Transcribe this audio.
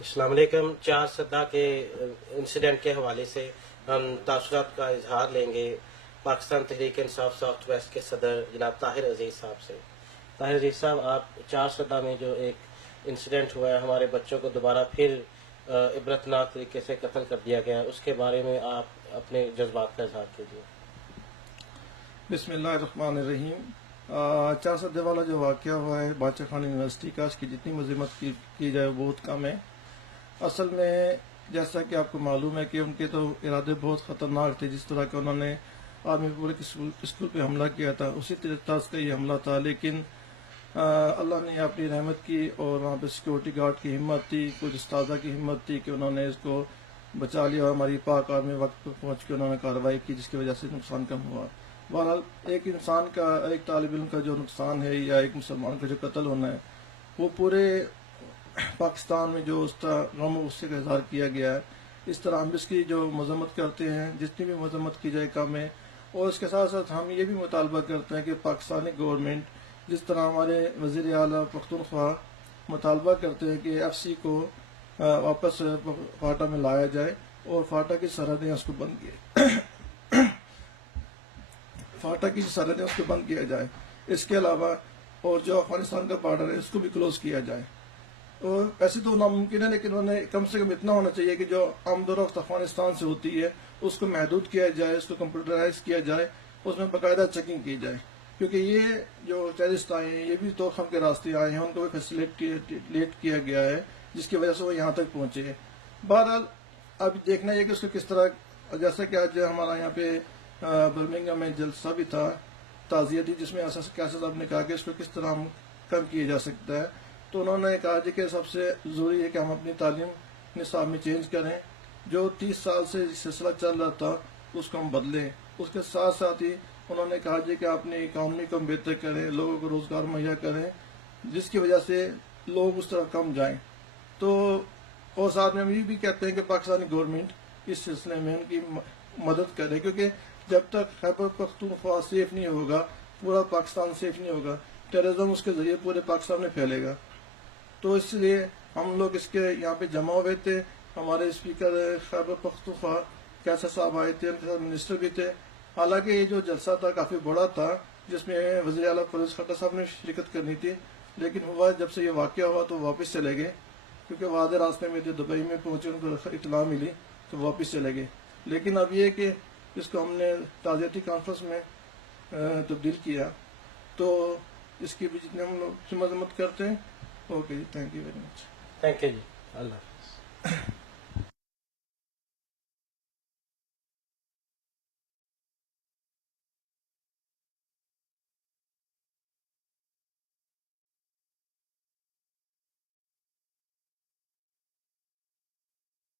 السلام علیکم. 4 سدہ کے انسیڈنٹ کے حوالے سے ہم تاثرات کا اظہار لیں گے پاکستان تحریک انصاف ساؤتھ ویسٹ کے صدر جناب طاہر عزیز صاحب سے. طاہر عزیز صاحب، آپ 4 سدہ میں جو ایک انسیڈنٹ ہوا ہے، ہمارے بچوں کو دوبارہ پھر عبرتناک طریقے سے قتل کر دیا گیا، اس کے بارے میں آپ اپنے جذبات کا اظہار کیجیے. بسم اللہ الرحمن الرحیم. 4 سدے والا جو واقعہ ہوا ہے بادشاہ خان یونیورسٹی کا، اس کی جتنی مذمت کی جائے بہت کم ہے. اصل میں جیسا کہ آپ کو معلوم ہے کہ ان کے تو ارادے بہت خطرناک تھے. جس طرح کہ انہوں نے آرمی پبلک اسکول پہ حملہ کیا تھا، اسی طرز کا یہ حملہ تھا. لیکن اللہ نے اپنی رحمت کی اور وہاں پہ سیکورٹی گارڈ کی ہمت تھی، کچھ استاذہ کی ہمت تھی کہ انہوں نے اس کو بچا لیا اور ہماری پاک آرمی وقت پر پہنچ کے انہوں نے کارروائی کی، جس کی وجہ سے نقصان کم ہوا. بہرحال ایک انسان کا، ایک طالب علم کا جو نقصان ہے یا ایک مسلمان کا جو قتل ہونا ہے، وہ پورے پاکستان میں جو اس طرح غم و غصے کا اظہار کیا گیا ہے، اس طرح ہم اس کی جو مذمت کرتے ہیں، جتنی بھی مذمت کی جائے کم ہے. اور اس کے ساتھ ساتھ ہم یہ بھی مطالبہ کرتے ہیں کہ پاکستانی گورنمنٹ، جس طرح ہمارے وزیر اعلیٰ پختونخوا مطالبہ کرتے ہیں کہ ایف سی کو واپس فاٹا میں لایا جائے اور فاٹا کی سرحدیں اس کو بند کیا جائے. اس کے علاوہ اور جو افغانستان کا بارڈر ہے اس کو بھی کلوز کیا جائے. اور ایسے تو ناممکن ہے، لیکن انہیں کم سے کم اتنا ہونا چاہیے کہ جو آمد و رفت افغانستان سے ہوتی ہے اس کو محدود کیا جائے، اس کو کمپیوٹرائز کیا جائے، اس میں باقاعدہ چیکنگ کی جائے. کیونکہ یہ جو ٹیررسٹ آئے ہیں یہ بھی توخم کے راستے آئے ہیں، ان کو بھی فیسیلیٹ کیا گیا ہے، جس کی وجہ سے وہ یہاں تک پہنچے ہیں. بہرحال اب دیکھنا ہے کہ اس کو کس طرح، جیسا کہ آج ہمارا یہاں پہ برمنگھم میں جلسہ بھی تھا تعزیتی، جس میں کیسے صاحب نے کہا کہ اس کو کس طرح ہم کم کیا جا سکتا ہے. تو انہوں نے کہا کہ سب سے ضروری ہے کہ ہم اپنی تعلیم نصاب میں چینج کریں. جو 30 سال سے سلسلہ چل رہا تھا اس کو ہم بدلیں. اس کے ساتھ ساتھ ہی انہوں نے کہا کہ اپنی اکانومی کو بہتر کریں، لوگوں کو روزگار مہیا کریں، جس کی وجہ سے لوگ اس طرح کم جائیں. تو اور ساتھ میں ہم یہ بھی کہتے ہیں کہ پاکستانی گورنمنٹ اس سلسلے میں ان کی مدد کرے، کیونکہ جب تک خیبر پختونخوا سیف نہیں ہوگا، پورا پاکستان سیف نہیں ہوگا. ٹیررزم اس کے ذریعے پورے پاکستان میں پھیلے گا. تو اس لیے ہم لوگ اس کے یہاں پہ جمع ہوئے تھے. ہمارے اسپیکر خیبر پختونخوا کیسر صاحب آئے تھے، منسٹر بھی تھے. حالانکہ یہ جو جلسہ تھا کافی بڑا تھا، جس میں وزیر اعلیٰ پرویز خٹک صاحب نے شرکت کرنی تھی، لیکن ہوا جب سے یہ واقعہ ہوا تو واپس چلے گئے، کیونکہ وعدے راستے میں تھے، دبئی میں پہنچے، ان کو اطلاع ملی تو واپس چلے گئے. لیکن اب یہ کہ اس کو ہم نے تعزیتی کانفرنس میں تبدیل کیا، تو اس کی بھی جتنے ہم لوگ مذمت کرتے ہیں. Okay ji, thank you very much. Thank you ji, اللہ حافظ.